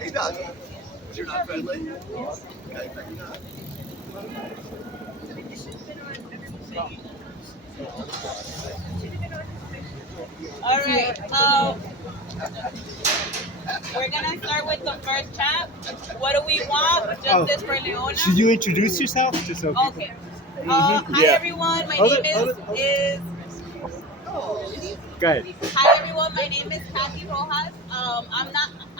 Hey, Doug. You're not friendly? Okay, maybe not. All right. We're gonna start with the first chat. What do we want? Justice for Leona. Should you introduce yourself? Just so people. Okay. Hi Yeah. everyone. My Hold name it, hold it, hold it. is Go ahead. Hi everyone, my name is Kathy Rojas.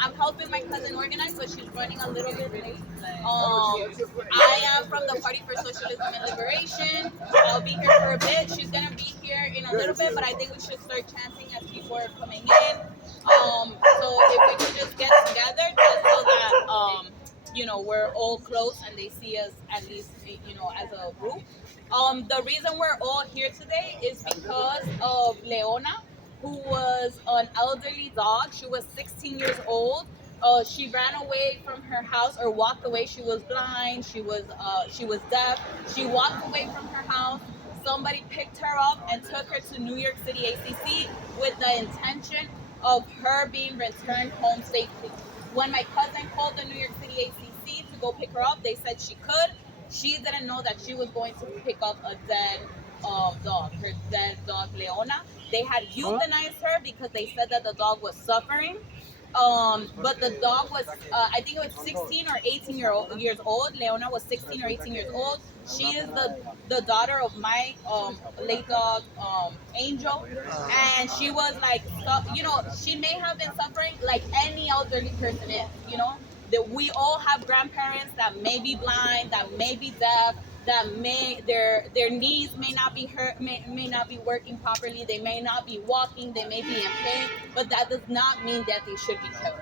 I'm helping my cousin organize, so she's running a little bit late. I am from the Party for Socialism and Liberation. I'll be here for a bit. She's gonna be here in a little bit, but I think we should start chanting as people are coming in. So if we could just get together, just so that we're all close and they see us at least as a group. The reason we're all here today is because of Leona, who was an elderly dog. She was 16 years old. She ran away from her house or walked away. She was blind. She was deaf. She walked away from her house. Somebody picked her up and took her to New York City ACC with the intention of her being returned home safely. When my cousin called the New York City ACC to go pick her up, they said she could. She didn't know that she was going to pick up a dead dog, her dead dog Leona. They had euthanized her because they said that the dog was suffering. But the dog was, I think it was 16 or 18 years old. Leona was 16 or 18 years old. She is the daughter of my late dog, Angel. And she was like, she may have been suffering like any elderly person is, that we all have grandparents that may be blind, that may be deaf, that may their knees may not be hurt, may not be working properly, they may not be walking, they may be in pain, but that does not mean that they should be killed.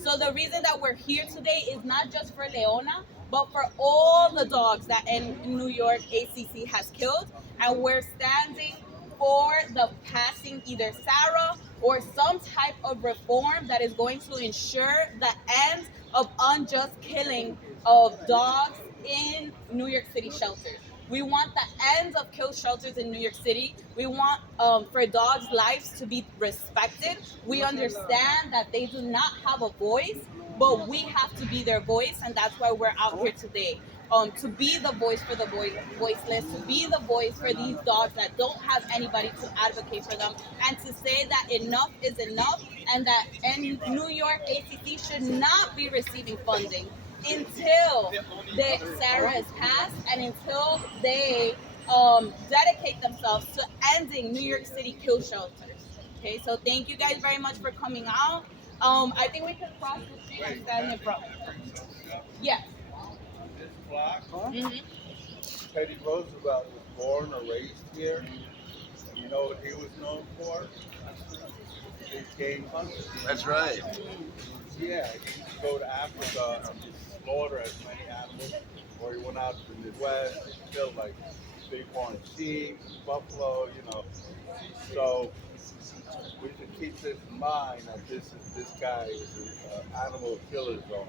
So the reason that we're here today is not just for Leona, but for all the dogs that in New York ACC has killed, and we're standing for the passing either Sarah or some type of reform that is going to ensure the end of unjust killing of dogs in New York City shelters. We want the end of kill shelters in New York City. We want for dogs' lives to be respected. We understand that they do not have a voice, but we have to be their voice, and that's why we're out here today. To be the voice for the voiceless, to be the voice for these dogs that don't have anybody to advocate for them, and to say that enough is enough, and that New York ACC should not be receiving funding until Sarah is passed and until they dedicate themselves to ending New York City kill shelters. Okay, so thank you guys very much for coming out. I think we can cross the street and stand in front. Yes. This block, Mm-hmm. Teddy Roosevelt was born or raised here. You know what he was known for? His game hunting. That's right. Yeah, he used to go to Africa and just slaughter as many animals. Or he went out to the Midwest and killed like bighorn sheep, buffalo, So we should keep this in mind that this guy is an animal killer zone.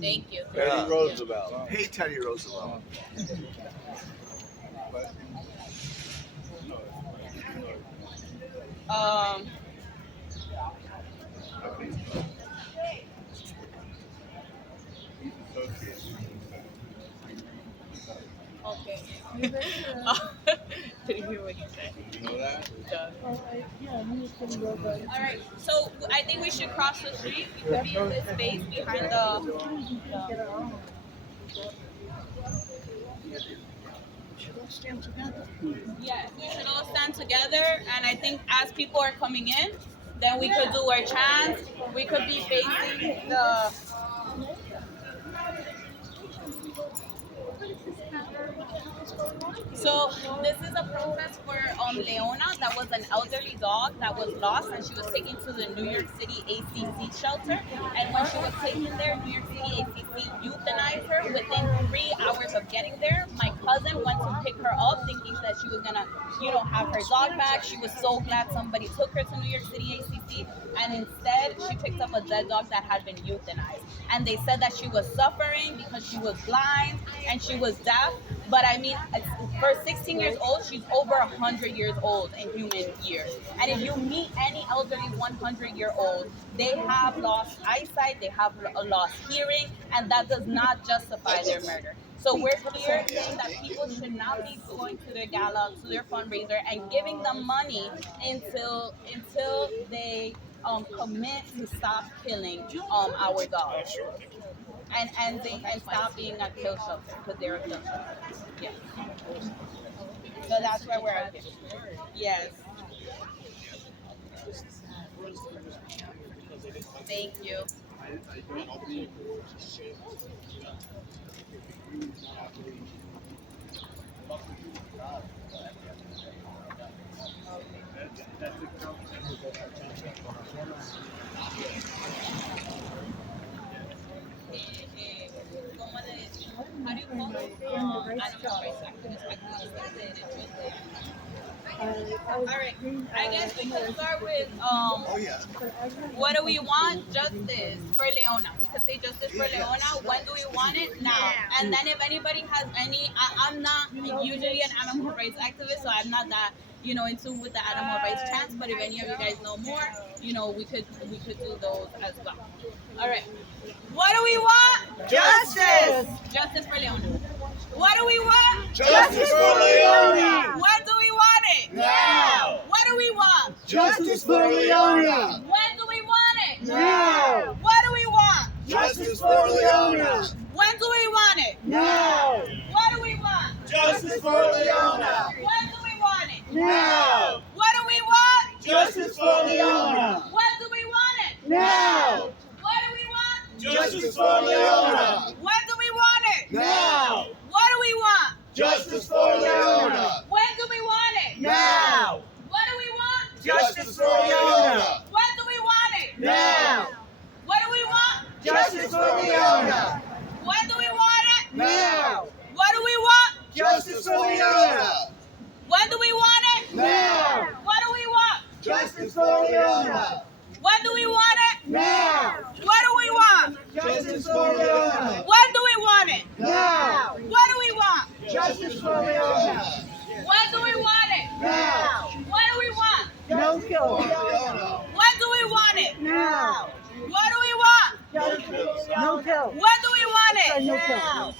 Thank you. Teddy Roosevelt. Hey, Teddy Roosevelt. But, Um, he's associated. okay. Did you hear what he said? You know that? All right, so I think we should cross the street. We could be in this space behind the. Yes, we should all stand together, and I think as people are coming in, then we could do our chants. We could be facing the. So this is a protest for Leona, that was an elderly dog that was lost, and she was taken to the New York City ACC shelter. And when she was taken there, New York City ACC euthanized her within 3 hours of getting there. My cousin went to pick her up, thinking that she was gonna, have her dog back. She was so glad somebody took her to New York City ACC, and instead she picked up a dead dog that had been euthanized. And they said that she was suffering because she was blind and she was deaf. But I mean, For 16 years old, she's over 100 years old in human years. And if you meet any elderly 100-year-old, they have lost eyesight, they have lost hearing, and that does not justify their murder. So we're here saying that people should not be going to their gala, to their fundraiser, and giving them money until they commit to stop killing our dogs and ending and stop being a kill shelter because they're a kill shelter. Yeah. So that's where we're at. Yes. Thank you. ¿Cómo le decimos? How do you call it? Animal rights activists. All right. I guess we could start with what do we want? Justice for Leona. We could say justice for Leona. When do we want it? Now. And then if anybody has any, I'm not usually an animal rights activist, so I'm not that in tune with the animal rights chants. But if any of you guys know more, we could do those as well. All right. What do we want? Justice! Justice for Leona. What do we want? Justice for Leona! When do we want it? Now! What do we want? Justice for Leona! When do we want it? Now! What do we want? Justice for Leona! When do we want it? Now! What do we want? Justice for Leona! When do we want it? Now! What do we want? Justice for Leona! When do we want it? Now! What do we want? Justice for Leona! When do we want it? Now! What do we want? Justice for Leona! When do we want it? Now! What do we want? Justice for Leona! When do we want it? Now! What do we want? Justice for Leona! When do we want it? Now! What do we want? Justice for Leona! When do we want it? Now! What do we want? Justice for Leona! When do we want it? Now! What do we want? Justice for Leona! When do we want it? Now! What do we want? Justice for Leona! When do we want it? Now! What do we want? No kill! Leona! When do we want it? Now! What do we want? No kill! When do we want it? Now!